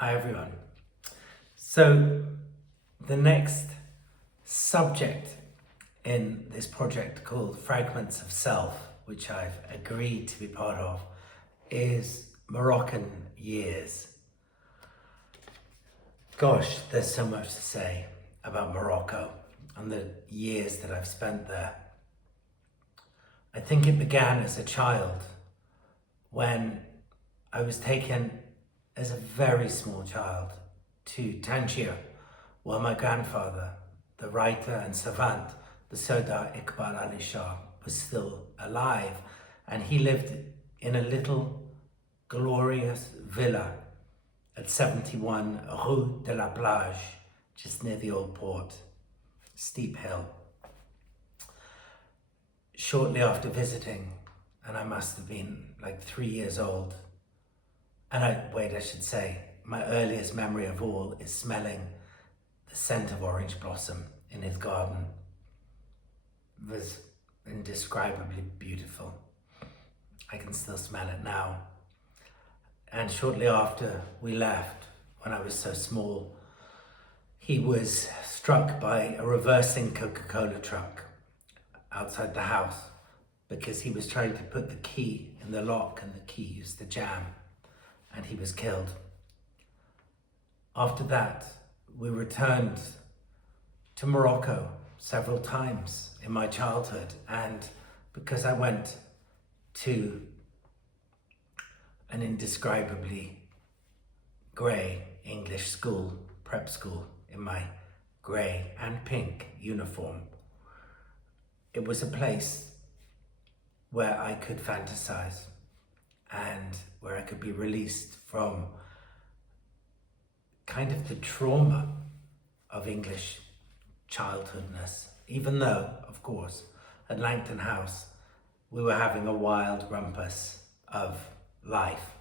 Hi everyone. So the next subject in this project called Fragments of Self, which I've agreed to be part of, is Moroccan years. Gosh, there's so much to say about Morocco and the years that I've spent there. I think it began as a child when I was taken as a very small child to Tangier, where my grandfather, the writer and savant, the Sardar Iqbal Ali Shah, was still alive, and he lived in a little glorious villa at 71 Rue de la Plage, just near the old port, steep hill. Shortly after visiting, and I must have been like 3 years old, I should say, my earliest memory of all is smelling the scent of orange blossom in his garden. It was indescribably beautiful. I can still smell it now. And shortly after we left, when I was so small, he was struck by a reversing Coca-Cola truck outside the house because he was trying to put the key in the lock and the key used to jam, and he was killed. After that, we returned to Morocco several times in my childhood, and because I went to an indescribably grey English school, prep school, in my grey and pink uniform, it was a place where I could fantasize and where I could be released from kind of the trauma of English childhoodness, even though, of course, at Langton House, we were having a wild rumpus of life.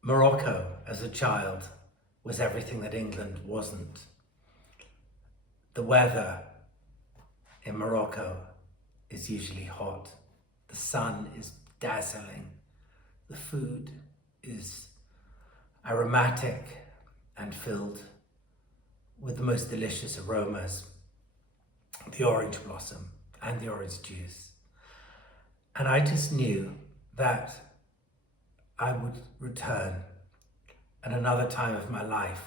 Morocco, as a child, was everything that England wasn't. The weather in Morocco is usually hot. The sun is dazzling. The food is aromatic and filled with the most delicious aromas, the orange blossom and the orange juice. And I just knew that I would return at another time of my life.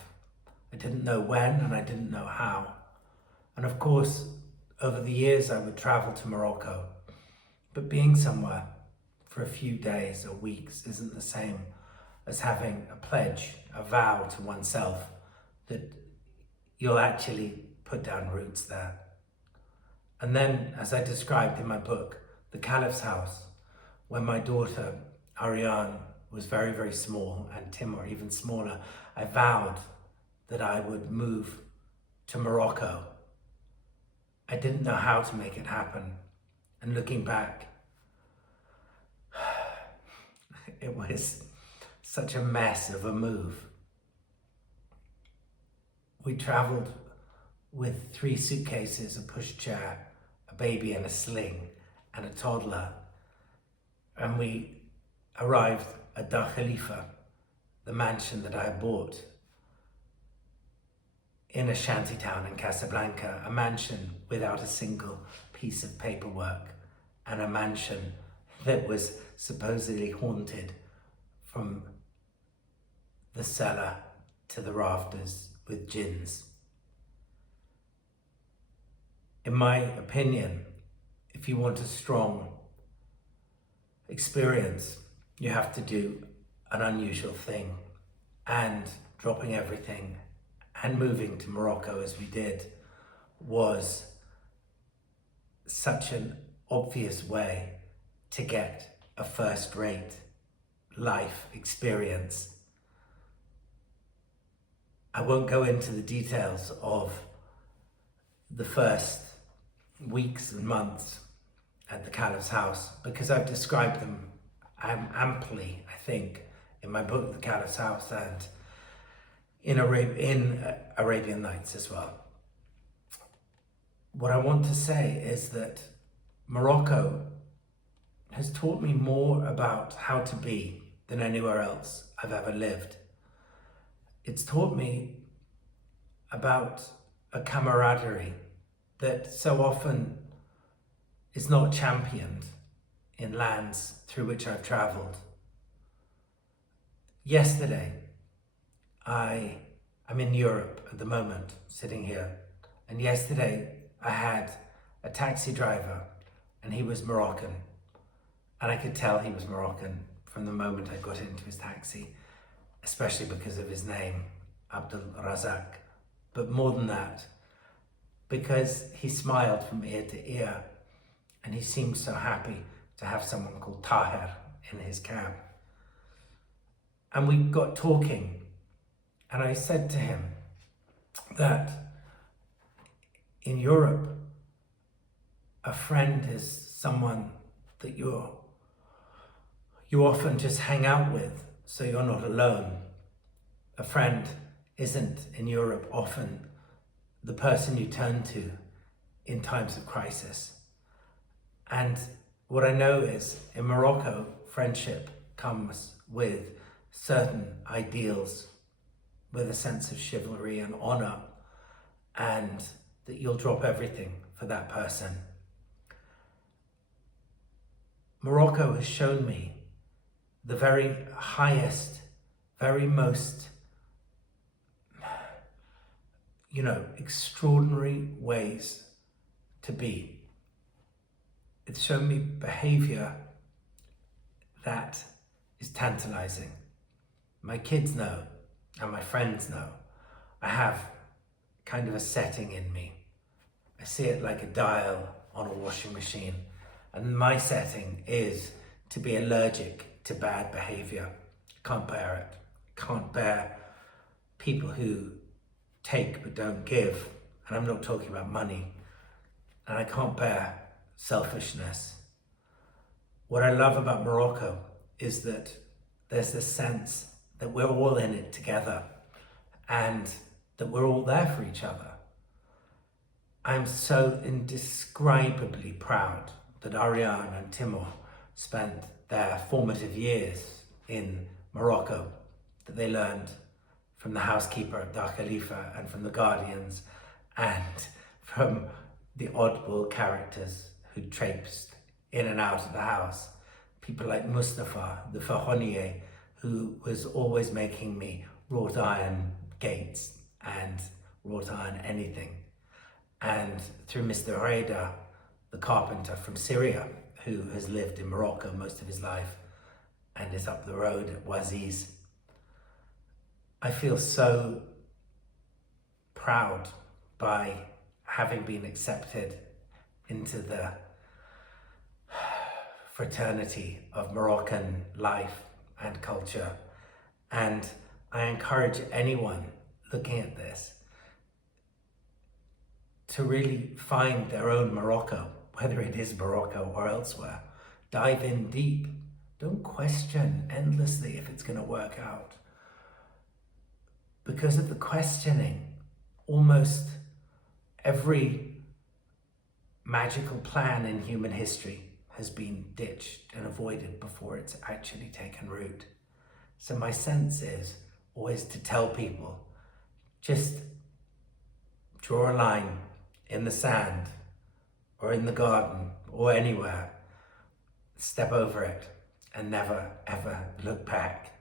I didn't know when and I didn't know how. And of course, over the years, I would travel to Morocco, but being somewhere for a few days or weeks isn't the same as having a pledge, a vow to oneself that you'll actually put down roots there. And then, as I described in my book, the Caliph's house, when my daughter Ariane was very, very small and Timur even smaller, I vowed that I would move to Morocco. I didn't know how to make it happen. And looking back, it was such a mess of a move. We traveled with 3 suitcases, a pushchair, a baby and a sling, and a toddler. And we arrived at Dar Khalifa, the mansion that I bought in a shanty town in Casablanca, a mansion without a single piece of paperwork, and a mansion that was supposedly haunted from the cellar to the rafters with jinns. In my opinion, if you want a strong experience, you have to do an unusual thing, and dropping everything and moving to Morocco as we did was such an obvious way to get a first-rate life experience. I won't go into the details of the first weeks and months at the Caliph's house because I've described them amply, I think, in my book, The Caliph's House, and in Arabian Nights as well. What I want to say is that Morocco has taught me more about how to be than anywhere else I've ever lived. It's taught me about a camaraderie that so often is not championed in lands through which I've travelled. Yesterday, I'm in Europe at the moment, sitting here, and yesterday I had a taxi driver and he was Moroccan, and I could tell he was Moroccan from the moment I got into his taxi, especially because of his name, Abdul Razak. But more than that, because he smiled from ear to ear and he seemed so happy to have someone called Tahir in his cab. And we got talking, and I said to him that in Europe, a friend is someone that you often just hang out with, so you're not alone. A friend isn't in Europe often the person you turn to in times of crisis. And what I know is in Morocco, friendship comes with certain ideals, with a sense of chivalry and honor, and that you'll drop everything for that person. Morocco has shown me the very highest, very most, extraordinary ways to be. It's shown me behavior that is tantalizing. My kids know, and my friends know, I have kind of a setting in me. I see it like a dial on a washing machine, and my setting is to be allergic to bad behavior. Can't bear it. Can't bear people who take but don't give, and I'm not talking about money. And I can't bear selfishness. What I love about Morocco is that there's this sense that we're all in it together and that we're all there for each other. I'm so indescribably proud that Ariane and Timur spent their formative years in Morocco, that they learned from the housekeeper at Dar Khalifa and from the guardians and from the oddball characters who traipsed in and out of the house. People like Mustafa, the ferronnier, who was always making me wrought iron gates and wrought iron anything. And through Mr. Reda, the carpenter from Syria, who has lived in Morocco most of his life and is up the road at Waziz. I feel so proud by having been accepted into the fraternity of Moroccan life and culture. And I encourage anyone looking at this to really find their own Morocco, whether it is Morocco or elsewhere. Dive in deep. Don't question endlessly if it's going to work out. Because of the questioning, almost every magical plan in human history has been ditched and avoided before it's actually taken root. So my sense is always to tell people, just draw a line in the sand or in the garden or anywhere, step over it and never ever look back.